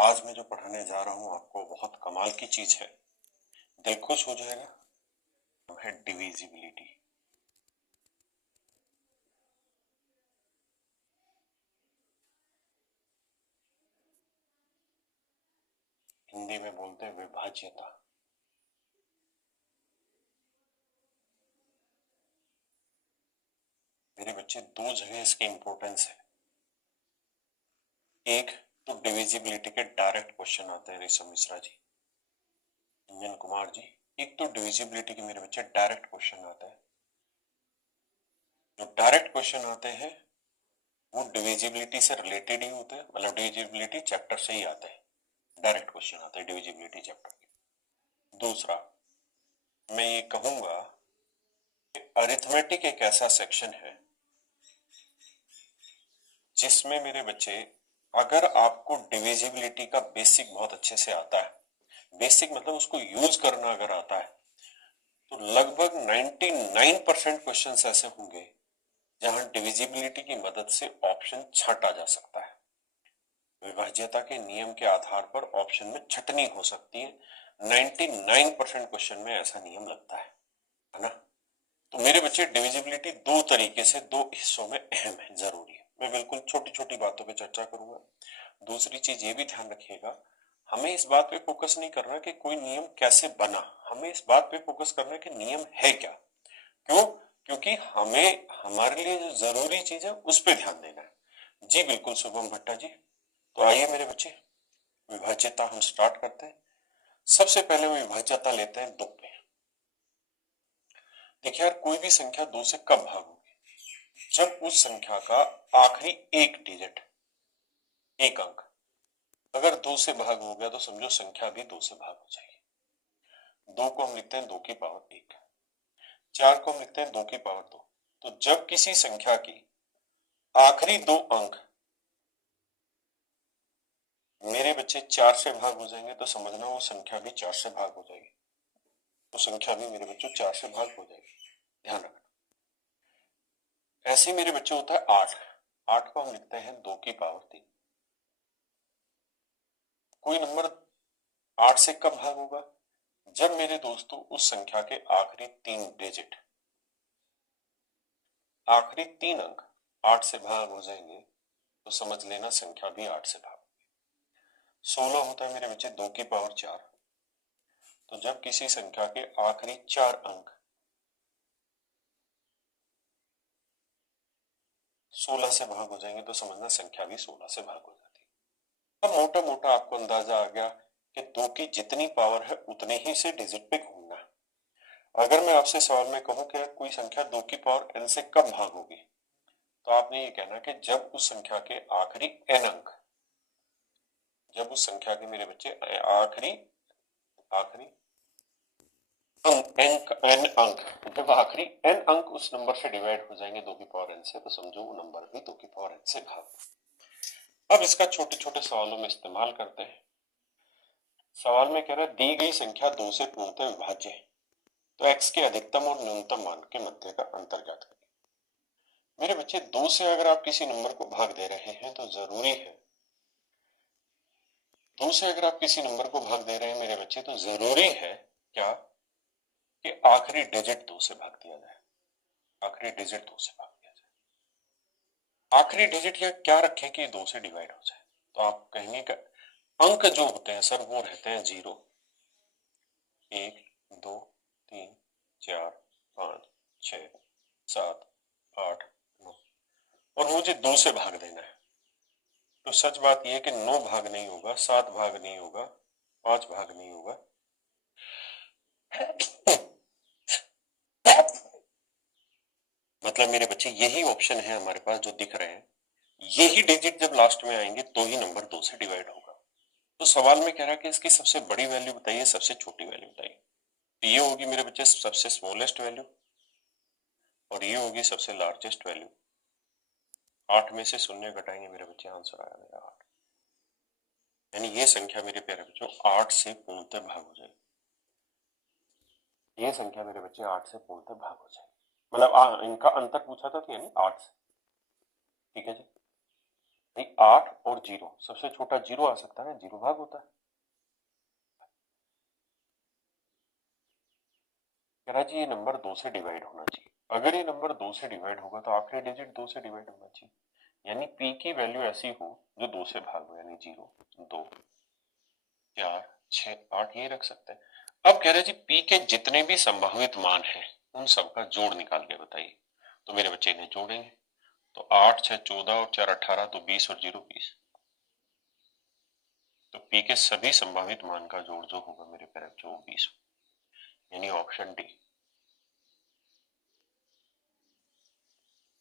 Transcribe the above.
आज मैं जो पढ़ाने जा रहा हूं आपको बहुत कमाल की चीज है, दिल खुश हो जाएगा। वो है डिविजिबिलिटी। हिंदी में बोलते हैं विभाज्यता। मेरे बच्चे दो जगह इसकी इंपॉर्टेंस है। एक तो डिविजिबिलिटी के डायरेक्ट क्वेश्चन आते हैं ऋषभ मिश्रा जी, इंजन कुमार जी। एक तो डिविजिबिलिटी के मेरे बच्चे डायरेक्ट क्वेश्चन आते हैं। जो डायरेक्ट क्वेश्चन आते हैं वो डिविजिबिलिटी से रिलेटेड ही होते हैं, मतलब डिविजिबिलिटी चैप्टर से ही आते हैं। डायरेक्ट क्वेश्चन आते हैं डिविजिबिलिटी चैप्टर के। दूसरा, मैं ये कहूंगा कि अरिथमेटिक एक ऐसा सेक्शन है जिसमें मेरे बच्चे, अगर आपको डिविजिबिलिटी का बेसिक बहुत अच्छे से आता है, बेसिक मतलब उसको यूज करना अगर आता है, तो लगभग 99% क्वेश्चंस ऐसे होंगे जहां डिविजिबिलिटी की मदद से ऑप्शन छांटा जा सकता है। विभाज्यता के नियम के आधार पर ऑप्शन में छटनी हो सकती है। 99% क्वेश्चन में ऐसा नियम लगता है ना। तो मेरे बच्चे, डिविजिबिलिटी दो तरीके से दो हिस्सों में अहम है, जरूरी है। मैं बिल्कुल छोटी छोटी बातों पे चर्चा करूंगा। दूसरी चीज ये भी ध्यान रखिएगा, हमें इस बात पे फोकस नहीं करना कि कोई नियम कैसे बना, हमें इस बात पे फोकस करना है कि नियम है क्या। क्यों? क्योंकि हमें हमारे लिए जो जरूरी चीज है उस पर ध्यान देना है। जी बिल्कुल शुभम भट्टा जी। तो आइए मेरे बच्चे, विभाज्यता हम स्टार्ट करते हैं। सबसे पहले विभाज्यता लेते हैं दो पे। देखिए यार, कोई भी संख्या दो से कब भाग होगी? जब उस संख्या का आखिरी एक डिजिट, एक अंक अगर दो से भाग हो गया तो समझो संख्या भी दो से भाग हो जाएगी। दो को हम लिखते हैं दो की पावर एक, चार को हम लिखते हैं दो की पावर दो। तो जब किसी संख्या की आखिरी दो अंक मेरे बच्चे चार से भाग हो जाएंगे तो समझना वो संख्या भी चार से भाग हो जाएगी। तो संख्या भी मेरे बच्चों चार से भाग हो जाएगी, ध्यान रखना। ऐसे ही मेरे बच्चे होता है आठ। आठ को हम लिखते हैं दो की पावर तीन। कोई नंबर आठ से कब भाग होगा? जब मेरे दोस्तों उस संख्या के आखिरी तीन डिजिट, आखिरी तीन अंक आठ से भाग हो जाएंगे तो समझ लेना संख्या भी आठ से भाग। 16 होता है मेरे बच्चे दो की पावर चार। तो जब किसी संख्या के आखिरी चार अंक 16 से भाग हो जाएंगे तो समझना संख्या भी 16 से भाग हो जाती है। अब मोटा मोटा आपको अंदाजा आ गया कि दो की जितनी पावर है उतने ही से डिजिट पे घूमना है। अगर मैं आपसे सवाल में कहूं कि कोई संख्या दो की पावर n से कब भाग होगी, तो आपने ये कहना कि जब उस संख्या के आखिरी n अंक, जब उस संख्या के मेरे बच्चे आखिरी आखिरी n अंक, जब आखिरी n अंक उस नंबर से डिवाइड हो जाएंगे दो की पावर n से, तो समझो वो नंबर भी दो की पावर n से भाग। अब इसका छोटे छोटे सवालों में इस्तेमाल करते हैं। सवाल में कह रहा है दी गई संख्या दो से पूर्णतः विभाज्य है, तो x के अधिकतम और न्यूनतम मान के मध्य का अंतर ज्ञात करें। मेरे बच्चे, दो से अगर आप किसी नंबर को भाग दे रहे हैं तो जरूरी है, दो से अगर आप किसी नंबर को भाग दे रहे हैं मेरे बच्चे, तो जरूरी है क्या कि आखिरी डिजिट दो से भाग दिया जाए। आखिरी डिजिट दो से भाग दिया जाए। आखिरी डिजिट या क्या रखें कि दो से डिवाइड हो जाए। तो आप कहेंगे कि अंक जो होते हैं सर वो रहते हैं जीरो, एक, दो, तीन, चार, पांच, छ, सात, आठ, नौ, और मुझे दो से भाग देना है। तो सच बात यह है कि नौ भाग नहीं होगा, सात भाग नहीं होगा, पांच भाग नहीं होगा। मतलब मेरे बच्चे, यही ऑप्शन है हमारे पास जो दिख रहे हैं, यही डिजिट जब लास्ट में आएंगे तो ही नंबर दो से डिवाइड होगा। तो सवाल में कह रहा है कि इसकी सबसे बड़ी वैल्यू बताइए, सबसे छोटी वैल्यू बताइए। तो ये होगी मेरे बच्चे सबसे स्मॉलेस्ट वैल्यू, और ये होगी सबसे लार्जेस्ट वैल्यू। आठ में से शून्य घटाएंगे मेरे बच्चे, आंसर आया मेरा आठ। यानी ये संख्या मेरे प्यारे बच्चों आठ से पूर्णतः भाग हो जाएगी। ये संख्या मेरे बच्चे आठ से पूर्णतः भाग हो जाएगी। मतलब इनका अंतर पूछा था तो यानी आठ से। ठीक है जी। भाई 8 और 0, सबसे छोटा 0 आ सकता है ना, 0 भाग होता है। कह रहा जी ये नंबर 2 से डिवाइड होना चाहिए। अगर ये नंबर 2 से डिवाइड होगा तो आखिरी डिजिट 2 से डिवाइड होना चाहिए, यानी p की वैल्यू ऐसी हो जो 2 से भाग हो, यानी 0, 2, 4, 6, 8 ये रख सकते हैं। अब कह रहे जी p के जितने भी संभावित मान हैं उन सबका जोड़ निकाल के बताइए। तो मेरे बच्चे इन्हें जोड़ेंगे, तो 8, 6, 14 और 4, 18, तो 20 और 0, 20। तो p के सभी संभावित मान का जोड़ जो होगा मेरे प्यारे बच्चों, 20, यानी ऑप्शन डी।